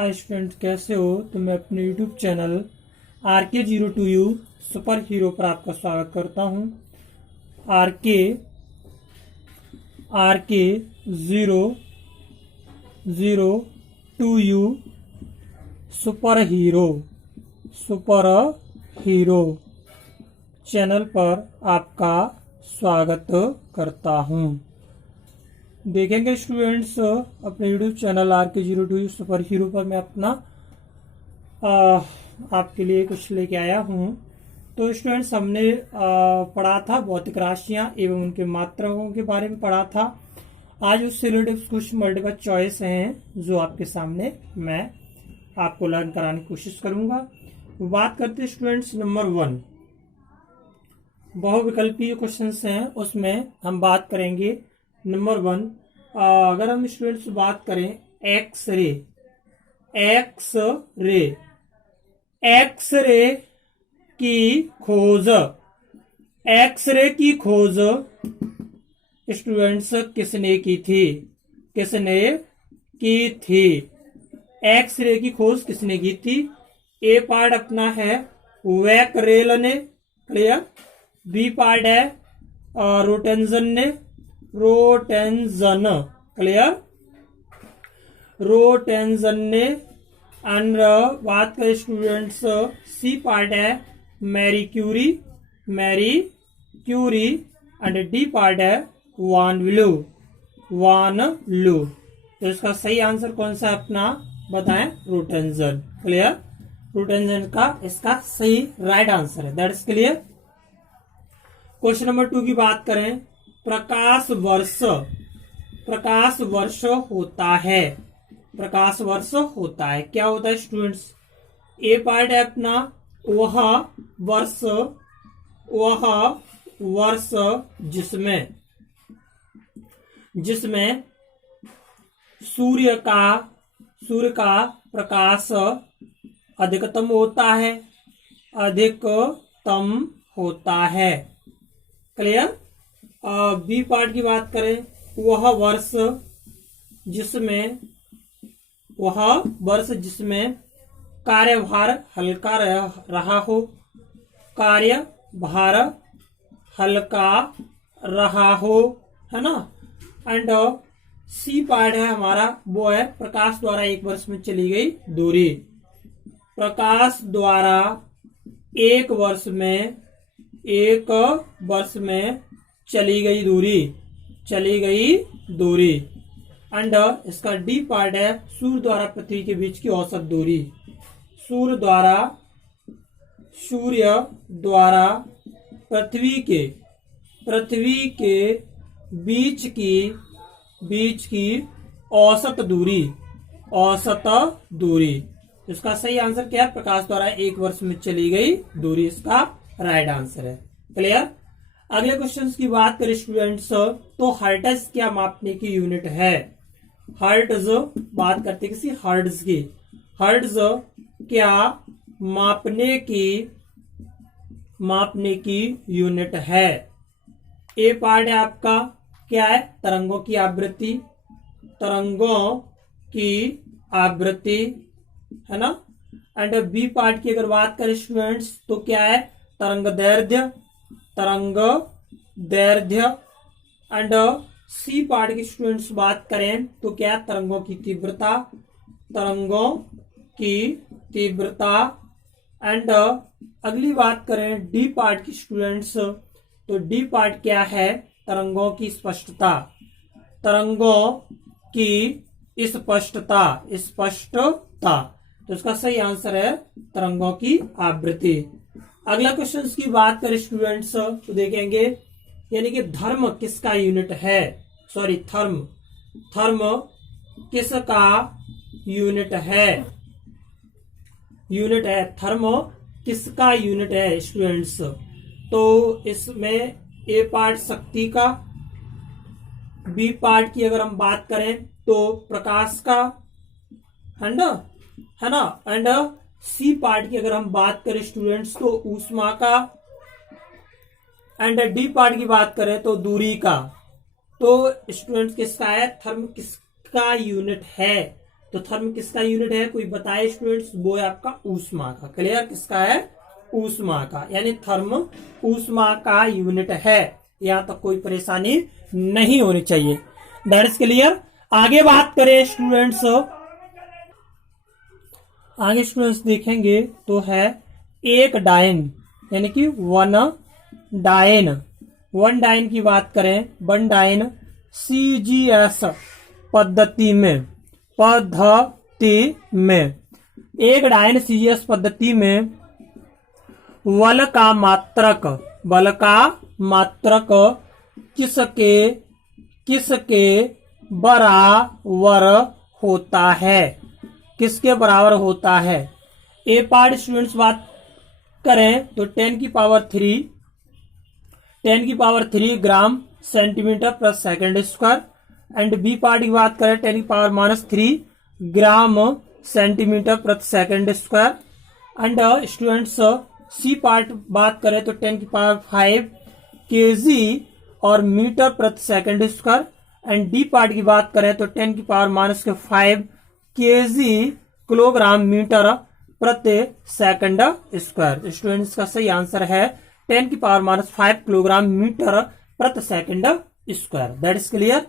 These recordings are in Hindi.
हाय स्टूडेंट, कैसे हो? तो मैं अपने YouTube channel RK02U super hero पर आपका स्वागत करता हूं। RK002U सुपर हीरो चैनल पर आपका स्वागत करता हूं। देखेंगे स्टूडेंट्स, अपने YouTube channel RK02U super hero पर मैं अपना आपके लिए कुछ लेके आया हूँ। तो स्टूडेंट्स, हमने पढ़ा था भौतिक राशियां एवं उनके मात्रकों के बारे में पढ़ा था। आज उससे रिलेटेड कुछ मल्टीपल चॉइस हैं जो आपके सामने मैं आपको लर्न कराने की कोशिश करूंगा। बात करते हैं स्टूडेंट्स, नंबर 1 बहुविकल्पीय क्वेश्चंस हैं, उसमें हम बात करेंगे। नंबर 1, अगर हम स्टूडेंट्स बात करें एक्सरे की खोज, एक्सरे की खोज स्टूडेंट्स किसने की थी? एक्सरे की खोज किसने की थी? ए पार्ट अपना है वैकरेल ने, क्लियर। बी पार्ट है रोटेंजन, क्लियर, रोटेंजन ने। एंड बात करें स्टूडेंट्स, सी पार्ट है Marie Curie, and D part है वान लू। तो इसका सही आंसर कौन सा अपना बताएं? रोटेंजन, क्लियर। रोटेंजन का इसका सही राइट आंसर है, that is clear. Question number 2 की बात करें, प्रकाश वर्ष होता है। क्या होता है स्टूडेंट्स? ए पार्ट है अपना वह वर्ष जिसमें सूर्य का प्रकाश अधिकतम होता है, क्लियर। बी पार्ट की बात करें, वह वर्ष जिसमें कार्यभार हल्का रहा हो, है ना। एंड सी पार्ट है हमारा, वो है प्रकाश द्वारा एक वर्ष में चली गई दूरी। प्रकाश द्वारा एक वर्ष में चली गई दूरी। एंड इसका डी पार्ट है सूर्य द्वारा पृथ्वी के बीच की औसत दूरी। सूर्य द्वारा पृथ्वी के बीच की औसत दूरी। इसका सही आंसर क्या है? प्रकाश द्वारा एक वर्ष में चली गई दूरी इसका राइट आंसर है, क्लियर। अगले क्वेश्चन की बात करें स्टूडेंट्स, तो हर्ट्ज क्या मापने की यूनिट है? हर्ट्ज, बात करते किसी हर्ट्ज की। हर्ट्ज क्या मापने की यूनिट है? ए पार्ट है आपका, क्या है? तरंगों की आवृत्ति, है ना। एंड बी पार्ट की अगर बात करें स्टूडेंट्स, तो क्या है? तरंग दैर्ध्य। एंड सी पार्ट की स्टूडेंट्स बात करें तो क्या? तरंगों की तीव्रता। एंड अगली बात करें डी पार्ट की स्टूडेंट्स, तो डी पार्ट क्या है? तरंगों की स्पष्टता। तो इसका सही आंसर है तरंगों की आवृत्ति। अगला क्वेश्चन की बात करें स्टूडेंट्स, तो देखेंगे यानी कि धर्म किसका यूनिट है? थर्म किसका यूनिट है? थर्म किसका यूनिट है स्टूडेंट्स? तो इसमें ए पार्ट शक्ति का, बी पार्ट की अगर हम बात करें तो प्रकाश का, है ना। एंड सी पार्ट की अगर हम बात करें स्टूडेंट्स तो ऊष्मा का। एंड डी पार्ट की बात करें तो दूरी का। तो स्टूडेंट्स किसका है? थर्म किसका यूनिट है? तो थर्म किसका यूनिट है, कोई बताए स्टूडेंट्स? वो है आपका ऊष्मा का। क्लियर? किसका है? ऊष्मा का, यानी थर्म ऊष्मा का यूनिट है। यहां तक कोई परेशानी नहीं होनी चाहिए। That is clear. आगे बात करें स्टूडेंट्स, आगे स्टूडेंट्स देखेंगे तो है एक डायन, यानी कि वन डायन। वन डायन की बात करें, वन डायन CGS पद्धति में, एक डायन CGS पद्धति में बल का मात्रक किसके बराबर होता है? किसके बराबर होता है? ए पार्ट स्टूडेंट्स बात करें तो 10 की पावर 3 ग्राम सेंटीमीटर प्रति second square, and B part की बात करें 10 की पावर -3 ग्राम सेंटीमीटर प्रति second square, and students C part बात करें तो 10 की पावर 5 kg और मीटर प्रति second square, and D part की बात करें तो 10 की पावर -5 kg किलोग्राम मीटर प्रति सेकंड स्क्वायर। स्टूडेंट्स का सही आंसर है 10 की पावर -5 किलोग्राम मीटर प्रति second square. That is clear.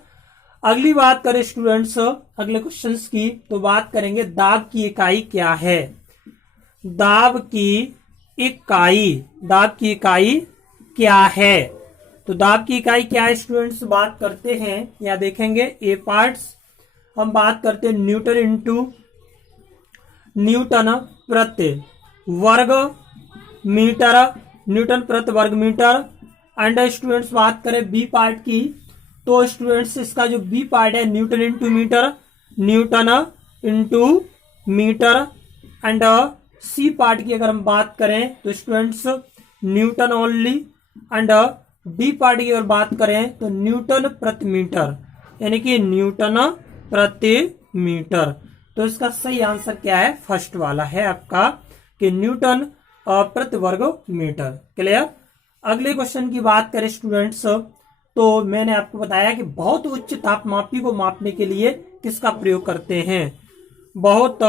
अगली बात करें स्टूडेंट्स अगले क्वेश्चंस की, तो बात करेंगे दाब की इकाई क्या है? दाब की इकाई क्या है? तो दाब की इकाई क्या है स्टूडेंट्स बात करते हैं, या देखेंगे ए पार्ट्स हम बात करते हैं न्यूटन प्रति वर्ग मीटर, न्यूटन प्रति वर्ग मीटर। एंड स्टूडेंट्स बात करें बी पार्ट की, तो स्टूडेंट्स इसका जो बी पार्ट है Newton into metre, and C part की अगर हम बात करें तो students Newton only, and D part की अगर बात करें तो न्यूटन प्रति मीटर, यानी कि न्यूटन प्रति मीटर। तो इसका सही आंसर क्या है? फर्स्ट वाला है आपका कि न्यूटन प्रति वर्ग मीटर। क्लियर। अगले क्वेश्चन की बात करें स्टूडेंट्स, तो मैंने आपको बताया कि बहुत उच्च तापमापी को मापने के लिए किसका प्रयोग करते हैं? बहुत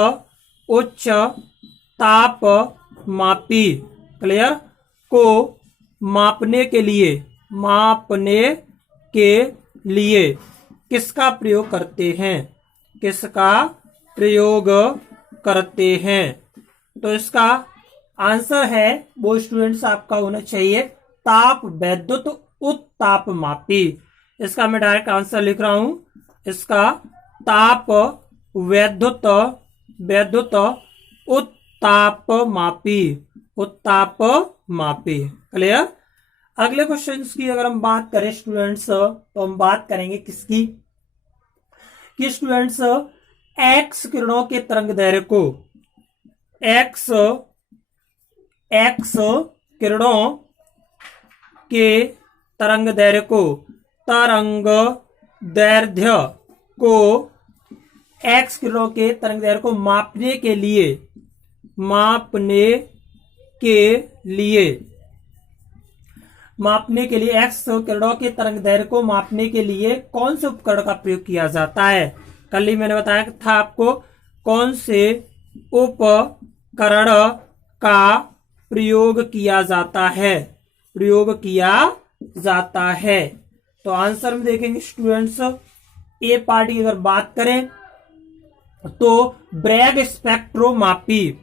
उच्च तापमापी, क्लियर, को मापने के लिए किसका प्रयोग करते हैं? तो इसका आंसर है वो स्टूडेंट्स आपका होना चाहिए ताप वैद्युत उत्तापमापी। इसका मैं डायरेक्ट आंसर लिख रहा हूं, इसका ताप वैद्युत उत्तापमापी। क्लियर। अगले क्वेश्चंस की अगर हम बात करें स्टूडेंट्स, तो हम बात करेंगे किसकी, कि स्टूडेंट्स एक्स किरणों के तरंग दैर्घ्य को, एक्स किरणों के तरंग दैर्घ्य को एक्स किरणों के तरंग दैर्घ्य को मापने के लिए एक्स किरणों के तरंग दैर्घ्य को मापने के लिए कौन से उपकरण का प्रयोग किया जाता है? कल ही मैंने बताया था आपको कौन से उपकरण का प्रयोग किया जाता है। तो आंसर में देखेंगे स्टूडेंट्स ए पार्ट की अगर बात करें तो ब्रैग स्पेक्ट्रोमापी,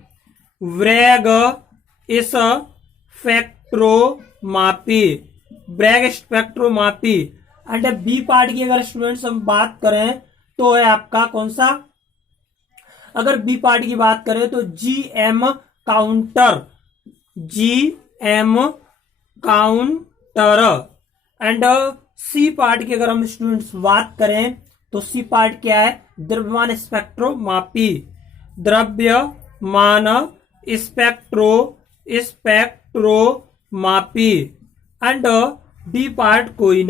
एंड बी पार्ट की अगर स्टूडेंट्स हम बात करें तो है आपका कौन सा? अगर बी पार्ट की बात करें तो GM counter, and C part की अगर हम स्टूडेंट्स बात करें तो सी पार्ट क्या है? द्रव्यमान स्पेक्ट्रोमापी, एंड डी पार्ट कोई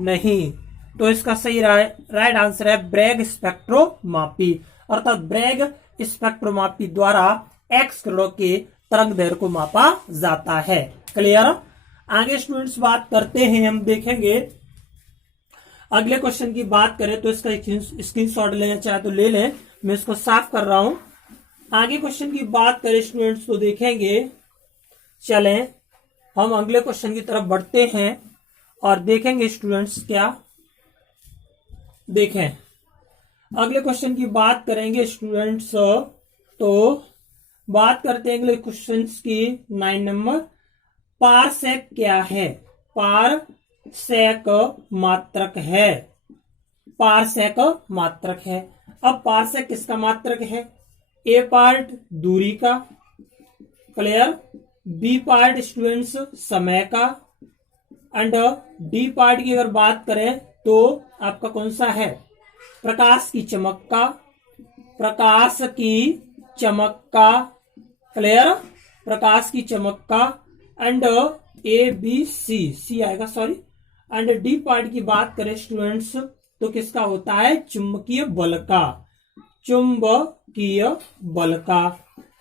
नहीं। तो इसका सही राइट आंसर है ब्रैग स्पेक्ट्रोमापी, अर्थात ब्रैग स्पेक्ट्रोमापी द्वारा एक्स किरणों के तरंग दैर्घ्य को मापा जाता है। क्लियर। आगे स्टूडेंट्स बात करते हैं, हम देखेंगे अगले क्वेश्चन की बात करें तो इसका स्क्रीनशॉट लेना चाहे तो ले लें, मैं इसको साफ कर रहा हूं। आगे क्वेश्चन की बात करें स्टूडेंट्स तो देखेंगे, चलें हम अगले क्वेश्चन की तरफ बढ़ते हैं और देखेंगे स्टूडेंट्स क्या देखें। अगले क्वेश्चन की बात करेंगे स्टूडेंट्स तो बात करते हैं अगले क्वेश्चन की 9 नंबर। पारसेक क्या है? पारसेक मात्रक है। पारसेक मात्रक है। अब पारसेक किसका मात्रक है? ए पार्ट दूरी का, क्लियर, बी पार्ट स्टूडेंट्स समय का, एंड डी पार्ट की अगर बात करें तो आपका कौन सा है? प्रकाश की चमक का, प्रकाश की चमक का, क्लियर, प्रकाश की चमक का, एंड ए बी सी आएगा, सॉरी। एंड डी पार्ट की बात करें स्टूडेंट्स तो किसका होता है? चुंबकीय बल का, चुंबकीय बल का।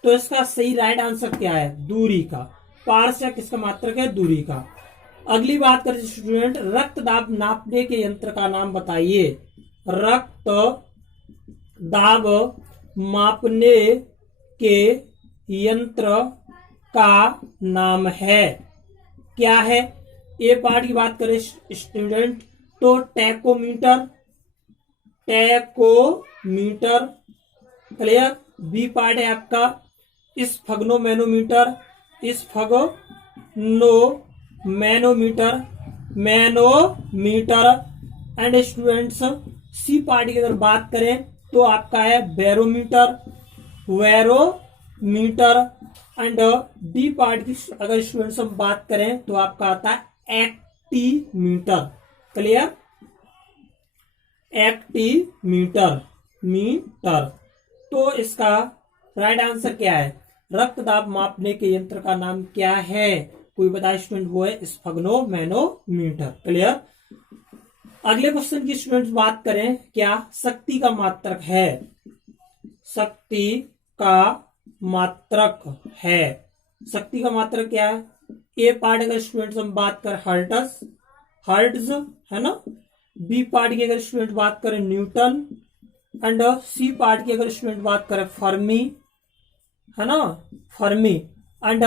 तो इसका सही राइट आंसर क्या है? दूरी का। पारसेक किसका मात्रक है? दूरी का। अगली बात करें स्टूडेंट, रक्त दाब नापने के यंत्र का नाम बताइए। रक्त दाब मापने के यंत्र का नाम है, क्या है? ए पार्ट की बात करें स्टूडेंट तो tachometer, tachometer, clear. B part है आपका sphygmomanometer, sphygmomanometer, manometer, and students C part की अगर बात करें तो आपका है barometer, barometer, and D part की अगर स्टूडेंट्स हम बात करें तो आपका आता है एक्टीमीटर, क्लियर, एक्टीमीटर, मीटर। तो इसका राइट आंसर क्या है? रक्त दाब मापने के यंत्र का नाम क्या है? कोई बताए स्टूडेंट? वो है स्फग्नोमैनोमीटर, क्लियर। अगले क्वेश्चन की स्टूडेंट्स बात करें, क्या शक्ति का मात्रक है? शक्ति का मात्रक है। शक्ति का मात्रक क्या है? ए पार्ट अगर स्टूडेंट्स हम बात करें हर्ट्ज, हर्ट्ज है ना। बी पार्ट की अगर स्टूडेंट बात करें न्यूटन, एंड सी पार्ट की अगर स्टूडेंट बात करें फर्मी, है ना, फर्मी, एंड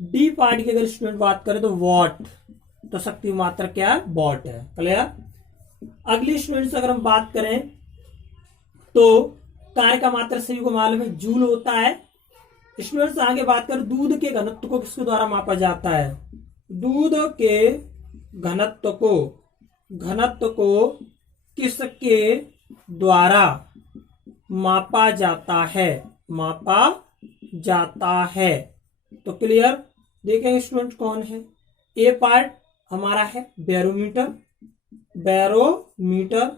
डी पार्ट की अगर स्टूडेंट बात करें तो वॉट। तो शक्ति मात्रक क्या है? वॉट है, क्लियर। अगली स्टूडेंट्स अगर हम बात करें तो कार्य का मात्रक सभी को मालूम है, जूल होता है। स्टूडेंट्स आगे बात करें, दूध के घनत्व को किसके द्वारा मापा जाता है? दूध के घनत्व को किसके द्वारा मापा जाता है? मापा जाता है। तो क्लियर, देखेंगे स्टूडेंट कौन है। ए पार्ट हमारा है barometer, barometer.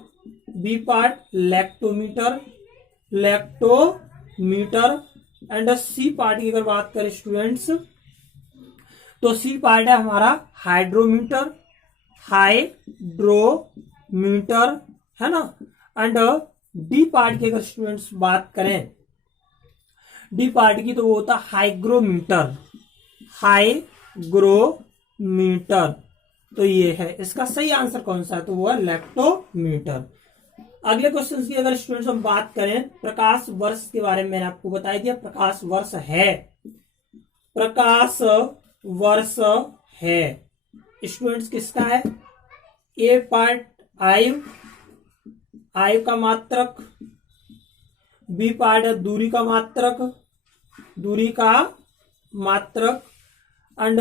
B part lactometer, lactometer, and C part की अगर बात करें स्टूडेंट्स तो सी पार्ट है हमारा हाइड्रोमीटर, हाइड्रोमीटर, है ना। एंड डी पार्ट की अगर स्टूडेंट्स बात करें डी पार्ट की तो वो होता हाइग्रोमीटर, हाइग्रोमीटर। तो ये है इसका सही आंसर कौन सा है? तो वो है लैक्टोमीटर। अगले क्वेश्चन की अगर स्टूडेंट्स हम बात करें, प्रकाश वर्ष के बारे में मैंने आपको बता दिया, प्रकाश वर्ष है, प्रकाश वर्ष है स्टूडेंट्स किसका है? ए पार्ट आयु, आयु का मात्रक। बी पार्ट है दूरी का मात्रक, दूरी का मात्रक, एंड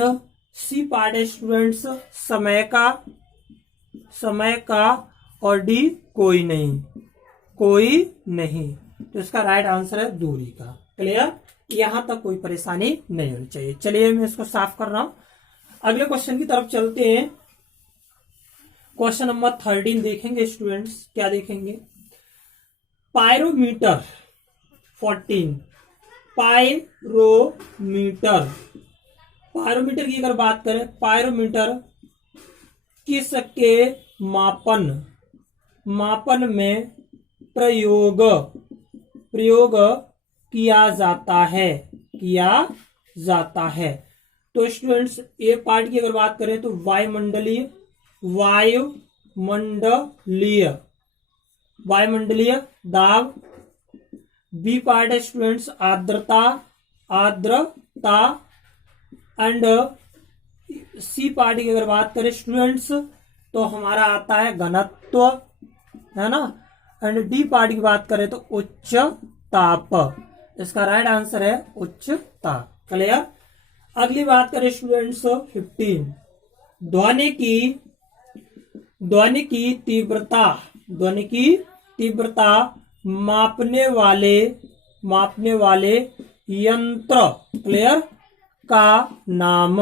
सी पार्ट है स्टूडेंट्स समय का, समय का, और डी कोई नहीं, कोई नहीं। तो इसका राइट आंसर है दूरी का, क्लियर। यहां तक कोई परेशानी नहीं होनी चाहिए। चलिए मैं इसको साफ कर रहा हूं। अगले क्वेश्चन की तरफ चलते हैं। क्वेश्चन नंबर 13 देखेंगे स्टूडेंट्स, क्या देखेंगे? पायरोमीटर 14, पायरोमीटर, पायरोमीटर की अगर बात करें, पायरोमीटर किसके मापन में प्रयोग किया जाता है। तो स्टूडेंट्स ए पार्ट की अगर बात करें तो वायुमंडलीय, वायु वायुमंडलीय दाब। बी पार्ट है स्टूडेंट्स आर्द्रता, आर्द्रता। एंड सी पार्ट की अगर बात करें स्टूडेंट्स तो हमारा आता है घनत्व, है ना। एंड डी पार्ट की बात करें तो उच्च ताप। इसका राइट आंसर है उच्च ताप। क्लियर। अगली बात करें स्टूडेंट्स 15, ध्वनि की तीव्रता मापने वाले यंत्र, क्लियर, का नाम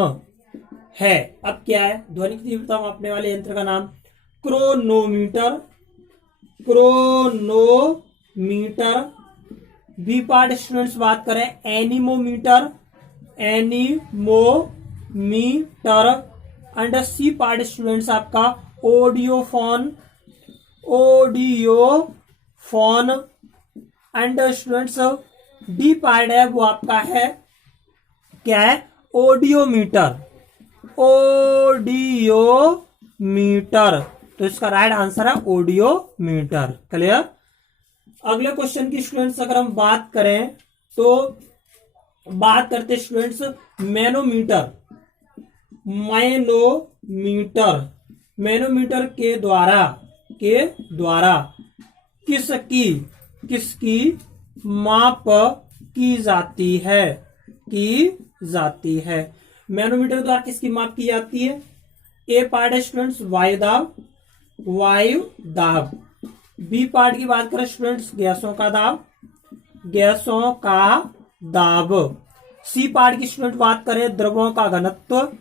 है। अब क्या है ध्वनि की तीव्रता मापने वाले यंत्र का नाम? क्रोनोमीटर। बी पार्ट स्टूडेंट्स बात करें anemometer. And C part students आपका audiophone. And students D part है वो आपका है क्या है? ऑडियोमीटर। तो इसका राइट आंसर है ऑडियोमीटर। क्लियर। अगले क्वेश्चन की स्टूडेंट्स अगर हम बात करें तो बात करते स्टूडेंट्स मैनोमीटर के द्वारा किसकी माप की जाती है? मैनोमीटर के द्वारा किसकी माप की जाती है? ए पार्ट है स्टूडेंट्स वायु दाब। बी पार्ट की बात करें स्टूडेंट्स गैसों का दाब। सी पार्ट की स्टूडेंट बात करें द्रवों का घनत्व।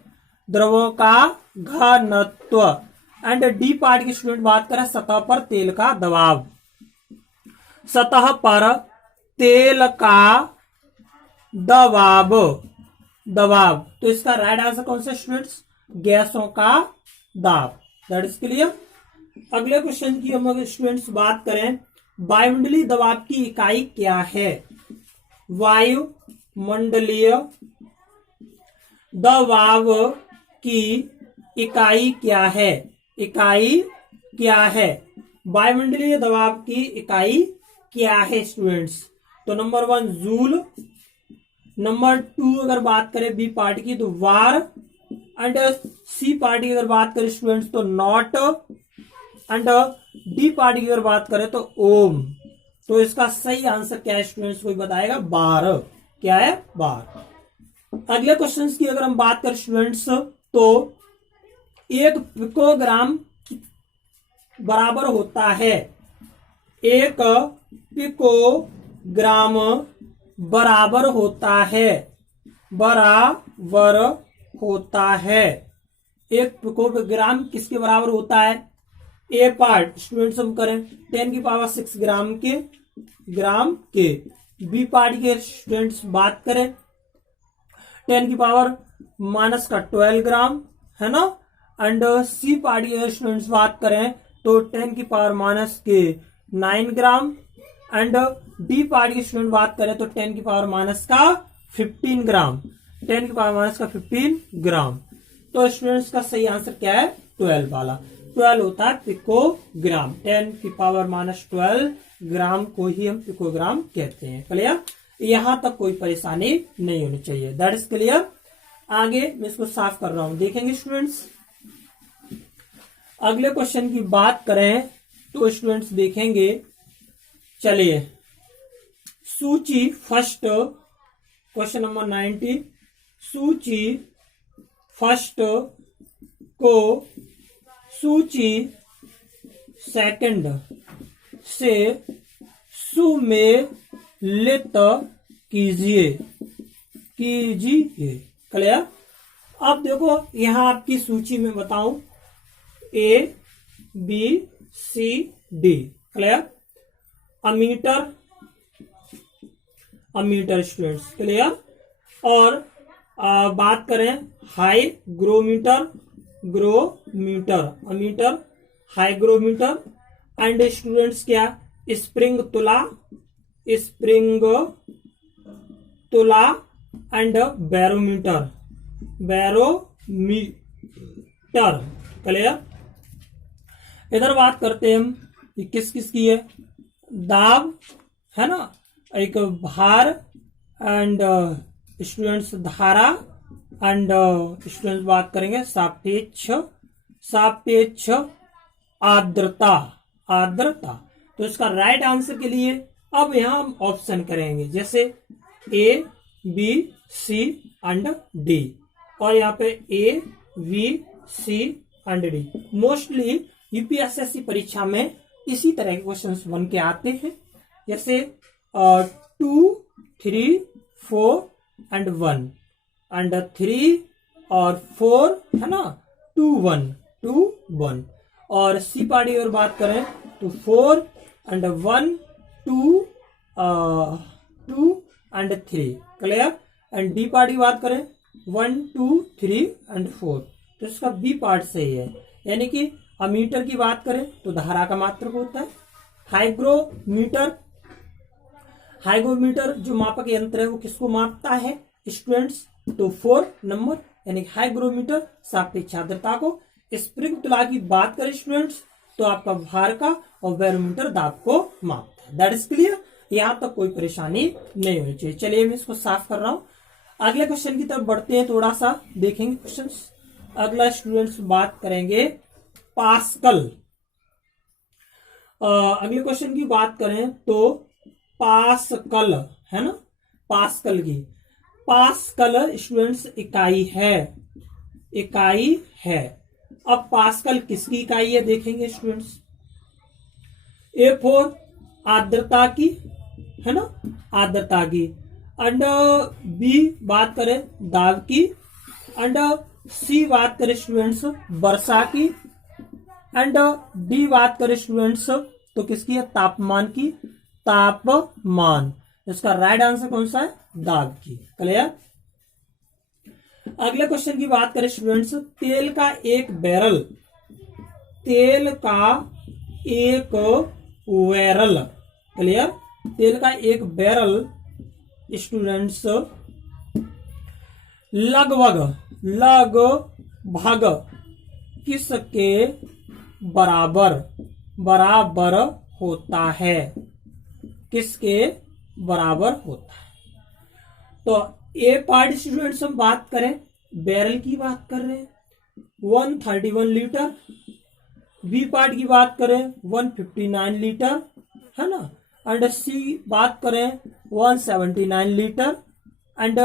एंड डी पार्ट की स्टूडेंट बात करें सतह पर तेल का दबाव। सतह पर तेल का दबाव। तो इसका राइट आंसर कौन सा स्टूडेंट्स? गैसों का दाब। That is clear. अगले क्वेश्चन की हम अगर स्टूडेंट्स बात करें वायुमंडलीय दबाव की इकाई क्या है? वायुमंडलीय दबाव की इकाई क्या है? वायुमंडलीय दबाव की इकाई क्या है स्टूडेंट्स? तो नंबर 1 जूल। नंबर 2 अगर बात करें बी पार्ट की तो वार। एंड सी पार्ट की अगर बात करें स्टूडेंट्स तो नॉट। एंड डी पार्ट की अगर बात करें तो ओम। तो इसका सही आंसर क्या है स्टूडेंट्स? कोई बताएगा? बार। क्या है? बार। अगले क्वेश्चंस की अगर हम बात करें स्टूडेंट्स तो 1 पिकोग्राम बराबर होता है 1 पिकोग्राम बराबर होता है 1 पिकोग्राम किसके बराबर होता है? ए पार्ट स्टूडेंट्स हम करें 10⁶ ग्राम के। बी पार्ट के स्टूडेंट्स बात करें 10⁻⁻² ग्राम, है ना। एंड सी पार्ट के स्टूडेंट्स बात करें तो 10⁻⁹ ग्राम। एंड डी पार्ट के स्टूडेंट बात करें तो 10⁻⁻15 ग्राम। 10⁻⁻15 ग्राम। तो स्टूडेंट्स का सही आंसर क्या है? 12 वाला। 12 होता है पिकोग्राम। 10⁻12 ग्राम को ही हम पिकोग्राम कहते हैं। क्लियर। यहां तक कोई परेशानी नहीं होनी चाहिए। That is clear. आगे मैं इसको साफ कर रहा हूं, देखेंगे स्टूडेंट्स। अगले क्वेश्चन की बात करें तो स्टूडेंट्स देखेंगे, चलिए सूची फर्स्ट, क्वेश्चन नंबर 90, सूची फर्स्ट को सूची सेकंड से सुमेलित कीजिए। क्लियर। अब देखो यहां आपकी सूची में बताऊं A B C D। Clear. Ammeter students. Clear. और बात करें hygrometer, ammeter, hygrometer. And students क्या? स्प्रिंग तुला एंड बैरोमीटर। क्लियर। इधर बात करते हैं हम कि किस किस की है, दाब है ना, एक भार एंड स्टूडेंट्स धारा एंड स्टूडेंट्स बात करेंगे सापेक्ष, सापेक्ष आर्द्रता, आर्द्रता। तो इसका राइट आंसर के लिए अब यहां हम ऑप्शन करेंगे, जैसे A B C and D, और यहाँ पे A B C and D. Mostly UPSSC परीक्षा में इसी तरह के क्वेश्चंस बन के आते हैं, जैसे 2 3 4 एंड 1 एंड 3 और 4 है ना, 2 1 2 1। और सी पार्टी अगर बात करें तो 4 and 1 2 2 and 3, clear. And D part की बात करें 1 2 3 एंड 4, तो इसका बी पार्ट सही है। यानी कि अमीटर की बात करें तो धारा का मात्रक होता है। हाइग्रोमीटर, हाइग्रोमीटर जो मापक यंत्र है वो किसको मापता है स्टूडेंट्स, तो 4 नंबर, यानी हाइग्रोमीटर सापेक्ष आर्द्रता को। स्प्रिंग तुला की बात करें स्टूडेंट्स तो आपका भार का, और बैरोमीटर दाब को मापता है। दैट इज क्लियर, यहां तक कोई परेशानी नहीं होनी चाहिए। चलिए मैं इसको साफ कर रहा हूं, अगले क्वेश्चन की तरफ बढ़ते हैं, थोड़ा सा देखेंगे क्वेश्चंस। अगला स्टूडेंट्स बात करेंगे पास्कल। अगले क्वेश्चन की बात करें तो पास्कल है ना, पास्कल की, पास्कल स्टूडेंट्स इकाई है, इकाई है। अब पास्कल किसकी इकाई है देखेंगे स्टूडेंट्स, A4 आर्द्रता की है ना, आर्द्रता की, एंड बी बात करें दाब की, एंड सी बात करें स्टूडेंट्स वर्षा की, एंड डी बात करें स्टूडेंट्स तो किसकी है, तापमान की, तापमान। इसका राइट आंसर कौन सा है, दाब की, क्लियर। अगले क्वेश्चन की बात करें स्टूडेंट्स, तेल का एक बैरल, तेल का एक बैरल, क्लियर, तेल का एक बैरल स्टूडेंट्स लगभग लगभग किसके बराबर, बराबर होता है, किसके बराबर होता है। तो ए पार्ट स्टूडेंट्स हम बात करें, बैरल की बात कर रहे हैं 131 लीटर, बी पार्ट की बात करें 159 लीटर है ना, एंड सी बात करें 179 लीटर, एंड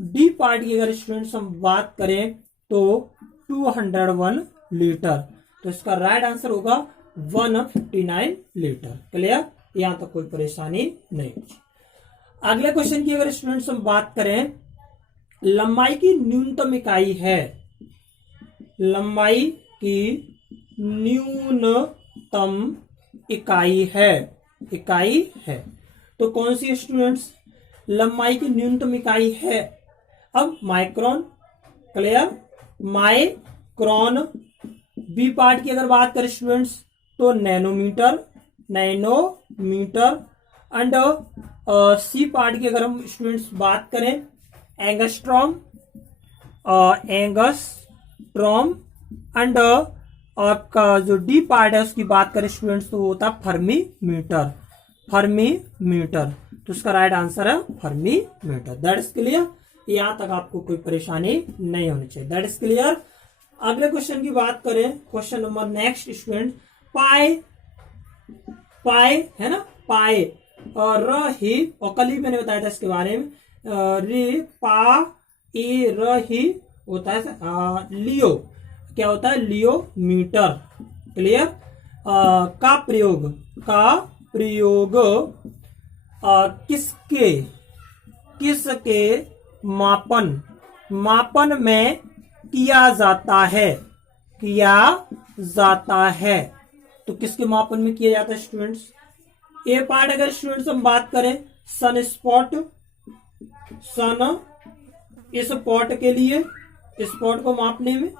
डी पार्ट की अगर स्टूडेंट्स हम बात करें तो 201 लीटर। तो इसका राइट आंसर होगा 159 लीटर, क्लियर, यहां तक कोई परेशानी नहीं होगी। अगले क्वेश्चन की अगर स्टूडेंट्स हम बात करें, लंबाई की न्यूनतम इकाई है, लंबाई की न्यूनतम इकाई है, इकाई है, तो कौन सी स्टूडेंट्स लंबाई की न्यूनतम इकाई है। अब micron, clear, micron. B part की अगर बात करें स्टूडेंट्स तो nanometre, nanometre, and C part की अगर हम स्टूडेंट्स बात करें एंगस्ट्रॉम, एंगस्ट्रॉम, एंड आपका जो डी पार्ट है उसकी बात करें स्टूडेंट्स तो होता है फर्मीमीटर, फर्मीमीटर। तो उसका राइट आंसर है फर्मीमीटर। दैट इज क्लियर, यहां तक आपको कोई परेशानी नहीं होनी चाहिए। That is clear. अगले क्वेश्चन की बात करें, क्वेश्चन नंबर नेक्स्ट स्टूडेंट, पाई, पाई है ना, पाई और रही, और कल ही मैंने बताया था इसके बारे में, रे पा ए रही होता है लियो, क्या होता है, लियोमीटर, क्लियर। का प्रयोग, का प्रयोग किसके, किसके मापन, मापन में किया जाता है, किया जाता है, तो किसके मापन में किया जाता है स्टूडेंट्स। ए पार्ट अगर स्टूडेंट्स हम बात करें सन स्पॉट, सन स्पॉट के लिए, स्पॉट को मापने में।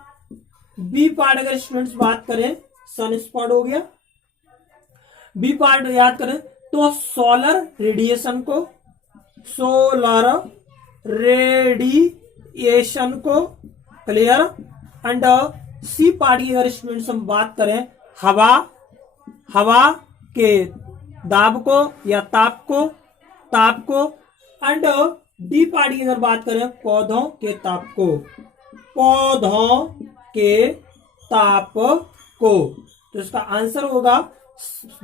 बी पार्ट अगर स्टूडेंट्स बात करें सन स्पॉट हो गया, बी पार्ट याद करें तो सोलर रेडिएशन को, सोलर रेडिएशन को, क्लियर। एंड सी पार्ट की अगर स्टूडेंट्स हम बात करें हवा हवा के दाब को या ताप को एंड डी पार्ट की अगर बात करें पौधों के ताप को, पौधों के ताप को, तो इसका आंसर होगा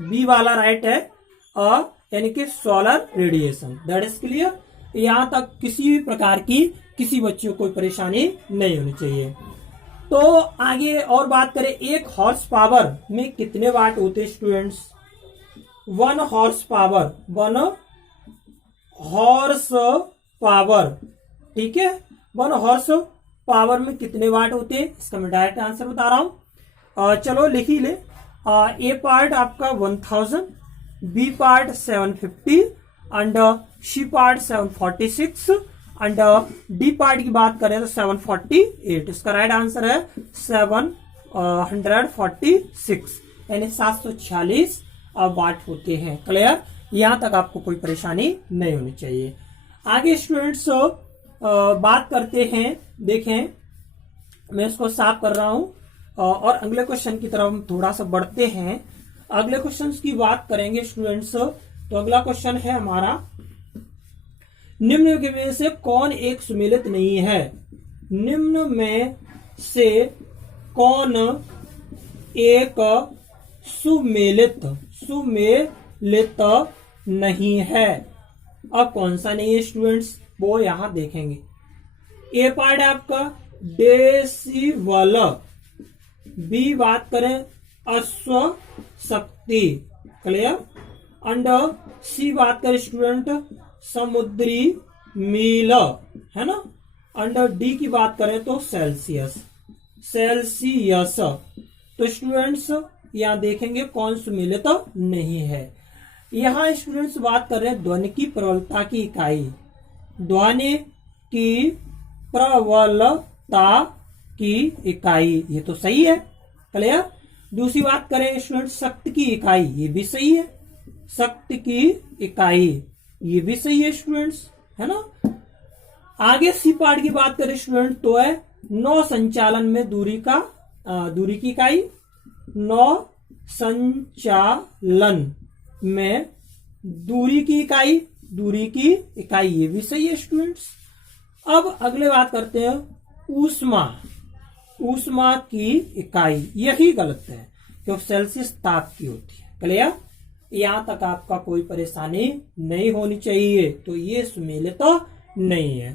बी वाला राइट है, यानी कि solar radiation. That is clear. यहां तक किसी भी प्रकार की किसी बच्चे को कोई परेशानी नहीं होनी चाहिए। तो आगे और बात करें, एक हॉर्स पावर में कितने वाट होते हैं students? 1 horse power, 1 horse power, ठीक है, 1 हॉर्स पावर में कितने वाट होते हैं? इसका मैं डायरेक्ट आंसर बता रहा हूं। चलो लिख ही ले। ए पार्ट आपका 1000, B part 750 and C part 746 and D part की बात करें तो 748। इसका राइट आंसर है 746, यानी 746 वाट होते हैं। क्लियर? यहां तक आपको कोई परेशानी नहीं होनी चाहिए। आगे स्टूडेंट्स बात करते हैं, देखें मैं इसको साफ कर रहा हूं और अगले क्वेश्चन की तरफ हम थोड़ा सा बढ़ते हैं। अगले क्वेश्चन की बात करेंगे स्टूडेंट्स। तो अगला क्वेश्चन है हमारा, निम्न में से कौन एक सुमेलित नहीं है? निम्न में से कौन एक सुमेलित नहीं है? अब कौन सा नहीं है स्टूडेंट्स, वो यहां देखेंगे। ए पार्ट है आपका डेसिबल, बी बात करें अश्व शक्ति, क्लियर, एंड सी बात करें स्टूडेंट समुद्री मील, है ना, एंड डी की बात करें तो सेल्सियस। तो स्टूडेंट्स यहां देखेंगे कौन सुमेलित नहीं है। यहां स्टूडेंट्स बात कर रहे हैं ध्वनि की प्रबलता की इकाई, ध्वनि की प्रबलता की इकाई, ये तो सही है। क्लियर? दूसरी बात करें स्टूडेंट शक्ति की इकाई, ये भी सही है, शक्ति की इकाई ये भी सही है स्टूडेंट्स, है ना। आगे सी पार्ट की बात करें स्टूडेंट तो है नौ संचालन में दूरी की इकाई, नौ संचालन में दूरी की इकाई ये भी सही है स्टूडेंट्स। अब अगले बात करते हैं ऊष्मा की इकाई, यही गलत है क्योंकि सेल्सियस ताप की होती है। क्लियर? यहां तक आपका कोई परेशानी नहीं होनी चाहिए, तो ये सुमेलित तो नहीं है।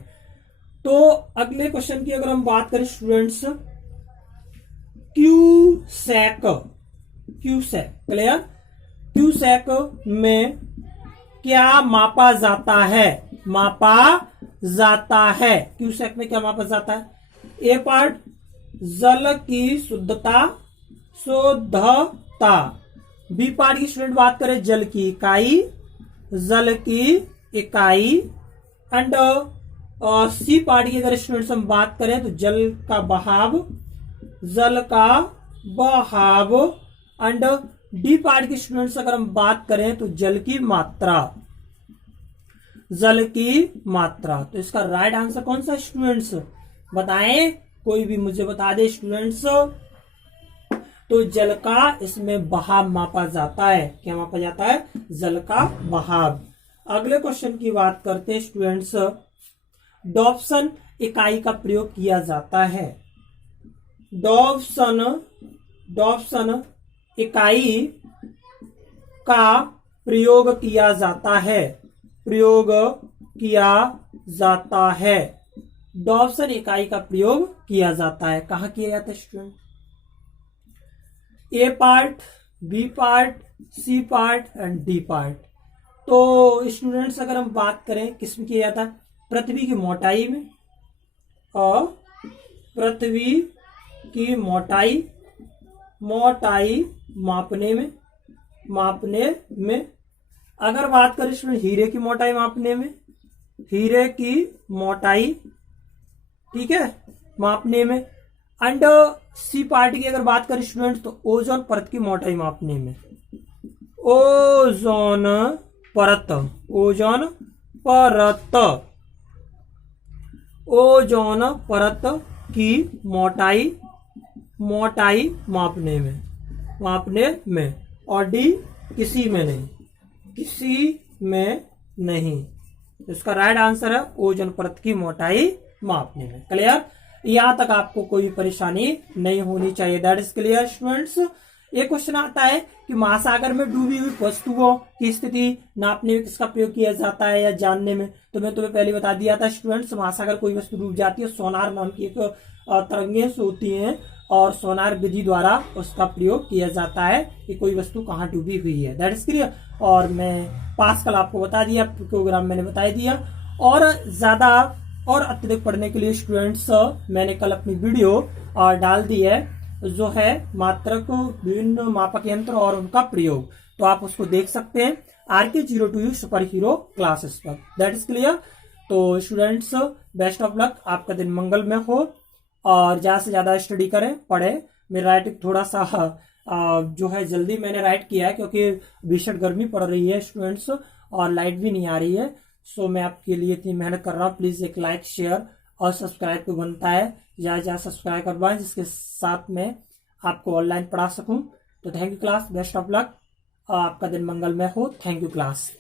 तो अगले क्वेश्चन की अगर हम बात करें स्टूडेंट्स, क्यूसेक, क्लियर, क्यूसेक में क्या मापा जाता है? क्यूसेक में क्या मापा जाता है? ए पार्ट जल की शुद्धता, बी पार्ट की स्टूडेंट बात करें जल की इकाई, एंड सी पार्ट की अगर स्टूडेंट्स हम बात करें तो जल का बहाव, एंड डी पार्ट की स्टूडेंट्स अगर हम बात करें तो जल की मात्रा। तो इसका राइट आंसर कौन सा स्टूडेंट्स बताएं? कोई भी मुझे बता दे स्टूडेंट्स। तो जल का इसमें बहाव मापा जाता है। क्या मापा जाता है? जल का बहाव। अगले क्वेश्चन की बात करते हैं स्टूडेंट्स, डॉप्सन इकाई का प्रयोग किया जाता है। डॉप्सन इकाई का प्रयोग किया जाता है। डॉप्सन इकाई का प्रयोग किया जाता है। कहाँ किया जाता है student? A part, B part, C part and D part. तो स्टूडेंट्स अगर हम बात करें किसमें किया जाता है? पृथ्वी की मोटाई में, और पृथ्वी की मोटाई मापने में। अगर बात करें स्टूडेंट हीरे की मोटाई मापने में, हीरे की मोटाई, ठीक है, मापने में। एंड सी पार्ट की अगर बात करें स्टूडेंट तो ओजोन परत की मोटाई मापने में। ओजोन परत की मोटाई मापने में। मापने में, और डी किसी में नहीं, किसी में नहीं। इसका राइट आंसर है ओजोन परत की मोटाई मापने में। क्लियर? यहां तक आपको कोई परेशानी नहीं होनी चाहिए। That is clear students. एक क्वेश्चन आता है कि महासागर में डूबी हुई वस्तुओं की स्थिति नापने में किसका प्रयोग किया जाता है या जानने में। तो मैं तुम्हें पहले बता दिया था स्टूडेंट्स, महासागर कोई वस्तु डूब जाती है, सोनार नाम की एक तरंगें होती हैं और सोनार विधि द्वारा उसका प्रयोग किया जाता है कि कोई वस्तु कहाँ डूबी हुई है। That is clear. और मैं पास्कल आपको बता दिया, प्रोग्राम मैंने बता दिया। और ज्यादा और अत्यधिक पढ़ने के लिए स्टूडेंट्स मैंने कल अपनी वीडियो डाल दी है, जो है मात्रक, विभिन्न मापक यंत्र और उनका प्रयोग, तो आप उसको देख सकते हैं RK02U सुपर हीरो क्लासेस पर। That is clear. तो स्टूडेंट्स बेस्ट ऑफ लक, आपका दिन मंगलमय हो और ज्यादा से ज्यादा स्टडी करें, पढ़ें। मेरा राइटिंग थोड़ा सा जो है जल्दी मैंने राइट किया है क्योंकि भीषण गर्मी पड़ रही है स्टूडेंट्स और लाइट भी नहीं आ रही है। सो मैं आपके लिए इतनी मेहनत कर रहा हूँ। प्लीज एक लाइक, शेयर और सब्सक्राइब तो बनता है, ज्यादा सब्सक्राइब करवाएं जिसके साथ में आपको ऑनलाइन पढ़ा सकूं। तो thank you class, best of luck, आपका दिन मंगलमय हो। Thank you class.